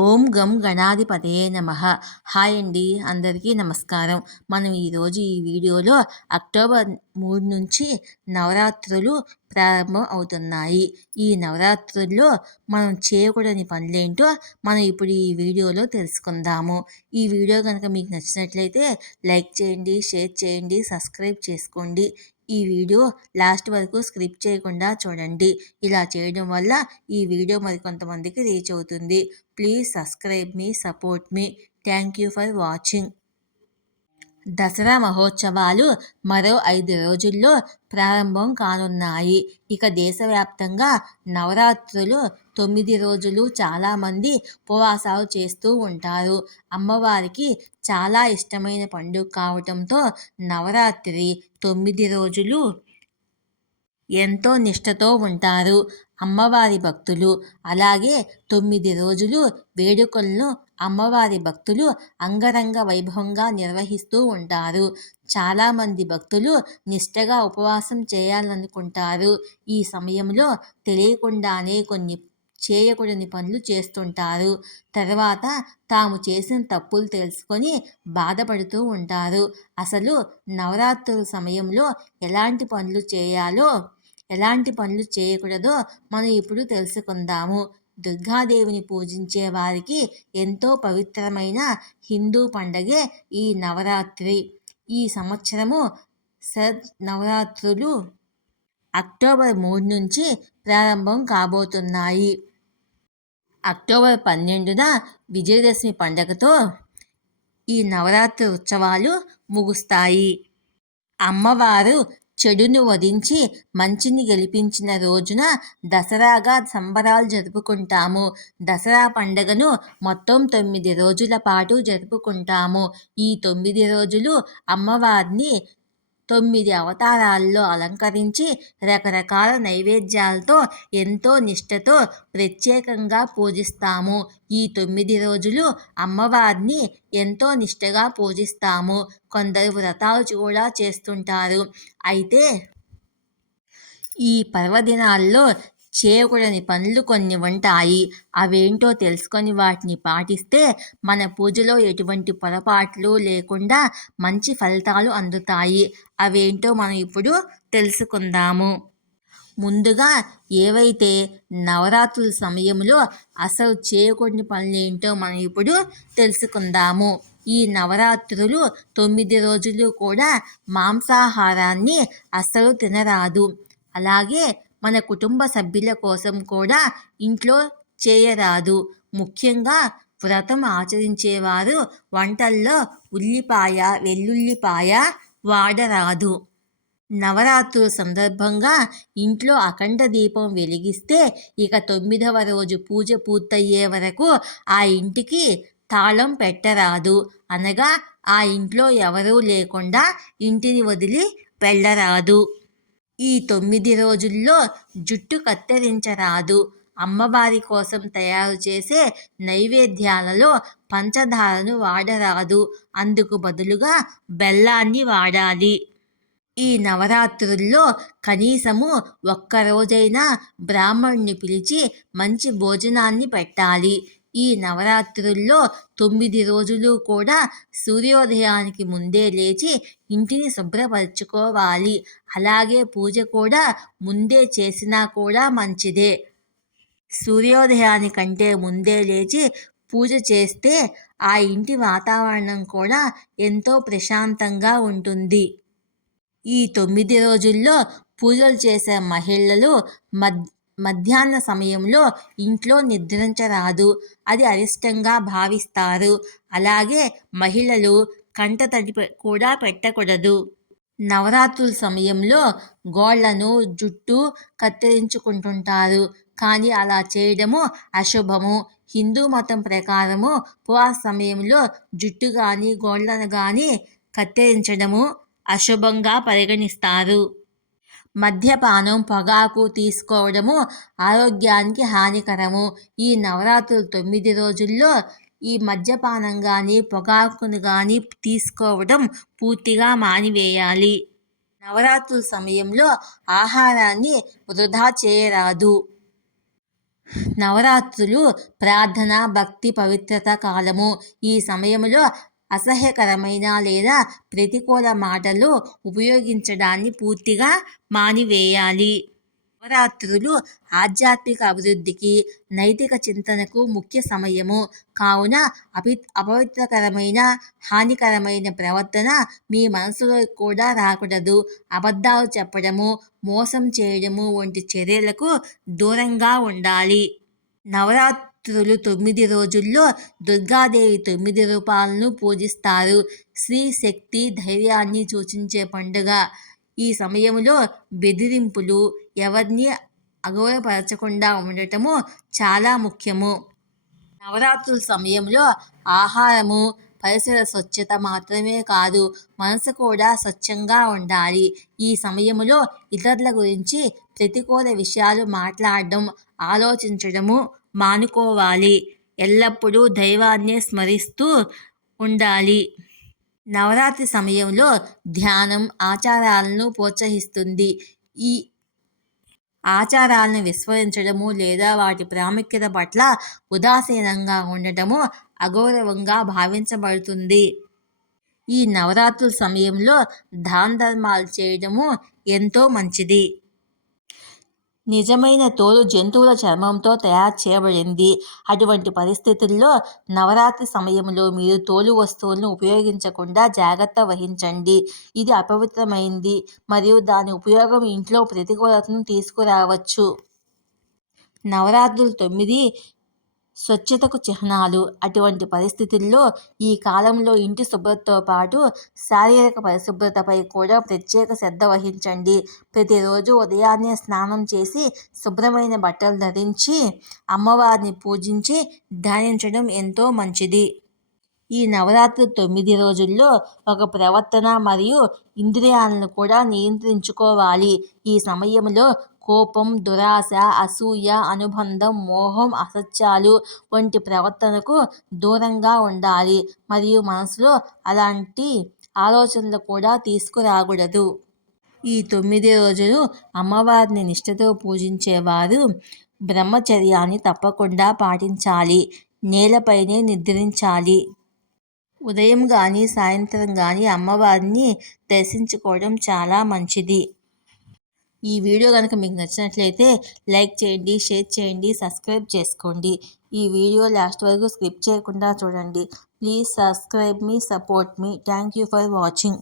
ఓం గం గణాధిపతయే నమః. హాయ్ అండి, అందరికీ నమస్కారం. మనం ఈరోజు ఈ వీడియోలో అక్టోబర్ 3 నుంచి నవరాత్రులు ప్రారంభం అవుతున్నాయి. ఈ నవరాత్రుల్లో మనం చేయకూడని పనులేంటో మనం ఇప్పుడు ఈ వీడియోలో తెలుసుకుందాము. ఈ వీడియో కనుక మీకు నచ్చినట్లయితే లైక్ చేయండి, షేర్ చేయండి, సబ్స్క్రైబ్ చేసుకోండి. ఈ వీడియో లాస్ట్ వరకు స్కిప్ చేయకుండా చూడండి. ఇలా చేయడం వల్ల ఈ వీడియో మరికొంతమందికి రీచ్ అవుతుంది. Please subscribe me, support me. Thank you for watching. Dasara మహోత్సవాలు మరో 5 రోజుల్లో ప్రారంభం కానున్నాయి. ఇక దేశవ్యాప్తంగా నవరాత్రులు 9 రోజులు చాలామంది ఉపవాసాలు చేస్తూ ఉంటారు. అమ్మవారికి చాలా ఇష్టమైన పండుగ కావటంతో నవరాత్రి 9 రోజులు ఎంతో నిష్టతో ఉంటారు అమ్మవారి భక్తులు. అలాగే 9 రోజులు వేడుకలను అమ్మవారి భక్తులు అంగరంగ వైభవంగా నిర్వహిస్తూ ఉంటారు. చాలామంది భక్తులు నిష్టగా ఉపవాసం చేయాలనుకుంటారు. ఈ సమయంలో తెలియకుండానే కొన్ని చేయకూడని పనులు చేస్తుంటారు. తర్వాత తాము చేసిన తప్పులు తెలుసుకొని బాధపడుతూ ఉంటారు. అసలు నవరాత్రుల సమయంలో ఎలాంటి పనులు చేయాలో, ఎలాంటి పనులు చేయకూడదో మనం ఇప్పుడు తెలుసుకుందాము. దుర్గాదేవిని పూజించే వారికి ఎంతో పవిత్రమైన హిందూ పండగే ఈ నవరాత్రి. ఈ సంవత్సరము నవరాత్రులు అక్టోబర్ 3 నుంచి ప్రారంభం కాబోతున్నాయి. అక్టోబర్ 12న విజయదశమి పండగతో ఈ నవరాత్రి ఉత్సవాలు ముగుస్తాయి. అమ్మవారు చెడును వధించి మంచిని గెలిపించిన రోజున దసరాగా సంబరాలు జరుపుకుంటాము. దసరా పండుగను మొత్తం 9 రోజుల పాటు జరుపుకుంటాము. ఈ 9 రోజులు అమ్మవారిని 9 అవతారాల్లో అలంకరించి రకరకాల నైవేద్యాలతో ఎంతో నిష్టతో ప్రత్యేకంగా పూజిస్తాము. ఈ 9 రోజులు అమ్మవారిని ఎంతో నిష్టగా పూజిస్తాము. కొందరు వ్రతాలు కూడా చేస్తుంటారు. అయితే ఈ పర్వదినాల్లో చేయకూడని పనులు కొన్ని ఉంటాయి. అవేంటో తెలుసుకొని వాటిని పాటిస్తే మన పూజలో ఎటువంటి పొరపాట్లు లేకుండా మంచి ఫలితాలు అందుతాయి. అవేంటో మనం ఇప్పుడు తెలుసుకుందాము. ముందుగా ఏవైతే నవరాత్రుల సమయంలో అసలు చేయకూడని పనులేంటో మనం ఇప్పుడు తెలుసుకుందాము. ఈ నవరాత్రులు 9 రోజులు కూడా మాంసాహారాన్ని అస్సలు తినరాదు. అలాగే మన కుటుంబ సభ్యుల కోసం కూడా ఇంట్లో చేయరాదు. ముఖ్యంగా వ్రతం ఆచరించేవారు వంటల్లో ఉల్లిపాయ, వెల్లుల్లిపాయ వాడరాదు. నవరాత్రుల సందర్భంగా ఇంట్లో అఖండ దీపం వెలిగిస్తే ఇక 9వ రోజు పూజ పూర్తయ్యే వరకు ఆ ఇంటికి తాళం పెట్టరాదు. అనగా ఆ ఇంట్లో ఎవరూ లేకుండా ఇంటిని వదిలి వెళ్ళరాదు. ఈ 9 రోజుల్లో జుట్టు కత్తిరించరాదు. అమ్మవారి కోసం తయారు చేసే నైవేద్యాలలో పంచదారను వాడరాదు. అందుకు బదులుగా బెల్లాన్ని వాడాలి. ఈ నవరాత్రుల్లో కనీసము ఒక్కరోజైనా బ్రాహ్మణుని పిలిచి మంచి భోజనాన్ని పెట్టాలి. ఈ నవరాత్రుల్లో 9 రోజులు కూడా సూర్యోదయానికి ముందే లేచి ఇంటిని శుభ్రపరచుకోవాలి. అలాగే పూజ కూడా ముందే చేసినా కూడా మంచిదే. సూర్యోదయానికంటే ముందే లేచి పూజ చేస్తే ఆ ఇంటి వాతావరణం కూడా ఎంతో ప్రశాంతంగా ఉంటుంది. ఈ 9 రోజుల్లో పూజలు చేసే మహిళలు మధ్యాహ్న సమయంలో ఇంట్లో నిద్రించరాదు. అది అరిష్టంగా భావిస్తారు. అలాగే మహిళలు కంటతడి కూడా పెట్టకూడదు. నవరాత్రుల సమయంలో గోళ్లను, జుట్టు కత్తిరించుకుంటుంటారు. కానీ అలా చేయడము అశుభము. హిందూ మతం ప్రకారము ఉపవాస సమయంలో జుట్టు కానీ గోళ్లను కానీ కత్తిరించడము అశుభంగా పరిగణిస్తారు. మద్యపానం, పొగాకు తీసుకోవడము ఆరోగ్యానికి హానికరము. ఈ నవరాత్రులు 9 రోజుల్లో ఈ మద్యపానం కానీ పొగాకును కానీ తీసుకోవడం పూర్తిగా మానివేయాలి. నవరాత్రుల సమయంలో ఆహారాన్ని వృధా చేయరాదు. నవరాత్రులు ప్రార్థన, భక్తి, పవిత్రత కాలము. ఈ సమయంలో అసహ్యకరమైన లేదా ప్రతికూల మాటలు ఉపయోగించడాన్ని పూర్తిగా మానివేయాలి. నవరాత్రులు ఆధ్యాత్మిక అభివృద్ధికి, నైతిక చింతనకు ముఖ్య సమయము కావున అపవిత్రకరమైన, హానికరమైన ప్రవర్తన మీ మనసులో కూడా రాకూడదు. అబద్ధాలు చెప్పడము, మోసం చేయడము వంటి చర్యలకు దూరంగా ఉండాలి. నవరాత్రులు 9 రోజుల్లో దుర్గాదేవి 9 రూపాలను పూజిస్తారు. స్త్రీ శక్తి, ధైర్యాన్ని సూచించే పండుగ. ఈ సమయంలో బెదిరింపులు, ఎవరిని అగౌరవపరచకుండా ఉండటము చాలా ముఖ్యము. నవరాత్రుల సమయంలో ఆహారము, పరిసర స్వచ్ఛత మాత్రమే కాదు, మనసు కూడా స్వచ్ఛంగా ఉండాలి. ఈ సమయంలో ఇతరుల గురించి ప్రతికూల విషయాలు మాట్లాడడం, ఆలోచించడము మానుకోవాలి. ఎల్లప్పుడూ దైవాన్నే స్మరిస్తూ ఉండాలి. నవరాత్రి సమయంలో ధ్యానం ఆచారాలను ప్రోత్సహిస్తుంది. ఈ ఆచారాలను విస్మరించడము లేదా వాటి ప్రాముఖ్యత పట్ల ఉదాసీనంగా ఉండటము అగౌరవంగా భావించబడుతుంది. ఈ నవరాత్రుల సమయంలో దాన ధర్మాలు చేయడము ఎంతో మంచిది. నిజమైన తోలు జంతువుల చర్మంతో తయారు చేయబడింది. అటువంటి పరిస్థితుల్లో నవరాత్రి సమయంలో మీరు తోలు వస్తువులను ఉపయోగించకుండా జాగ్రత్త వహించండి. ఇది అపవిత్రమైంది మరియు దాని ఉపయోగం ఇంట్లో ప్రతికూలతను తీసుకురావచ్చు. నవరాత్రులు 9 స్వచ్ఛతకు చిహ్నాలు. అటువంటి పరిస్థితుల్లో ఈ కాలంలో ఇంటి శుభ్రతతో పాటు శారీరక పరిశుభ్రతపై కూడా ప్రత్యేక శ్రద్ధ వహించండి. ప్రతిరోజు ఉదయాన్నే స్నానం చేసి శుభ్రమైన బట్టలు ధరించి అమ్మవారిని పూజించి ధ్యానించడం ఎంతో మంచిది. ఈ నవరాత్రి 9 రోజుల్లో ఒక ప్రవర్తన మరియు ఇంద్రియాలను కూడా నియంత్రించుకోవాలి. ఈ సమయంలో కోపం, దురాశ, అసూయ, అనుబంధం, మోహం, అసత్యాలు వంటి ప్రవర్తనకు దూరంగా ఉండాలి మరియు మనసులో అలాంటి ఆలోచనలు కూడా తీసుకురాకూడదు. ఈ 9 రోజులు అమ్మవారిని నిష్ఠతో పూజించేవారు బ్రహ్మచర్యాన్ని తప్పకుండా పాటించాలి. నేలపైనే నిద్రించాలి. ఉదయం కానీ సాయంత్రం కానీ అమ్మవారిని దర్శించుకోవడం చాలా మంచిది. ఈ వీడియో కనుక మీకు నచ్చినట్లయితే లైక్ చేయండి, షేర్ చేయండి, సబ్స్క్రైబ్ చేసుకోండి. ఈ వీడియో లాస్ట్ వరకు స్కిప్ చేయకుండా చూడండి. Please subscribe me, support me. Thank you for watching.